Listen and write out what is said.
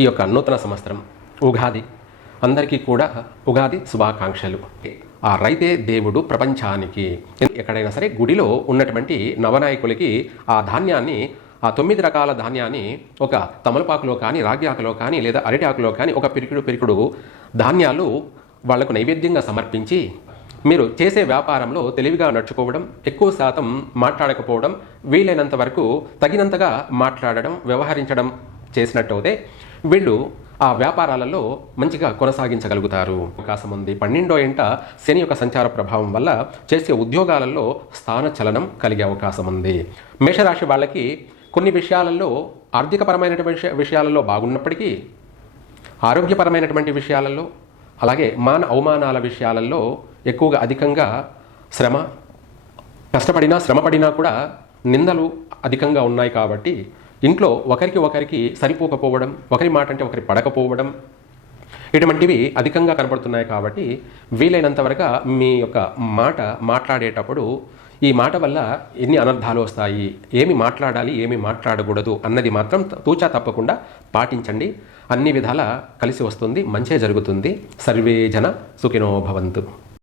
ఈ యొక్క నూతన సంవత్సరం ఉగాది అందరికీ కూడా ఉగాది శుభాకాంక్షలు. ఆ రైతే దేవుడు ప్రపంచానికి. ఎక్కడైనా సరే గుడిలో ఉన్నటువంటి నవనాయకులకి ఆ ధాన్యాన్ని, ఆ 9 రకాల ధాన్యాన్ని ఒక తమలపాకులో కానీ, రాగి ఆకులో కానీ, లేదా అరటి ఆకులో కానీ ఒక పిరికిడు ధాన్యాలు వాళ్లకు నైవేద్యంగా సమర్పించి, మీరు చేసే వ్యాపారంలో తెలివిగా నడుచుకోవడం, ఎక్కువ శాతం మాట్లాడకపోవడం, వీలైనంత వరకు తగినంతగా మాట్లాడడం, వ్యవహరించడం చేసినట్టయితే వీళ్ళు ఆ వ్యాపారాలలో మంచిగా కొనసాగించగలుగుతారు. అవకాశం ఉంది. 12వ ఇంట శని యొక్క సంచార ప్రభావం వల్ల చేసే ఉద్యోగాలలో స్థాన చలనం కలిగే అవకాశం ఉంది. మేషరాశి వాళ్ళకి కొన్ని విషయాలలో, ఆర్థికపరమైనటువంటి విషయాలలో బాగున్నప్పటికీ, ఆరోగ్యపరమైనటువంటి విషయాలలో, అలాగే మాన అవమానాల విషయాలలో ఎక్కువగా అధికంగా శ్రమపడినా కూడా నిందలు అధికంగా ఉన్నాయి. కాబట్టి ఇంట్లో ఒకరికి సరిపోకపోవడం, ఒకరి మాట అంటే ఒకరి పడకపోవడం, ఇటువంటివి అధికంగా కనబడుతున్నాయి. కాబట్టి వీలైనంత వరకు మీ యొక్క మాట మాట్లాడేటప్పుడు ఈ మాట వల్ల ఎన్ని అనర్థాలు వస్తాయి, ఏమి మాట్లాడాలి, ఏమి మాట్లాడకూడదు అన్నది మాత్రం తూచా తప్పకుండా పాటించండి. అన్ని విధాలా కలిసి వస్తుంది, మంచే జరుగుతుంది. సర్వే జన సుఖినో భవంతు.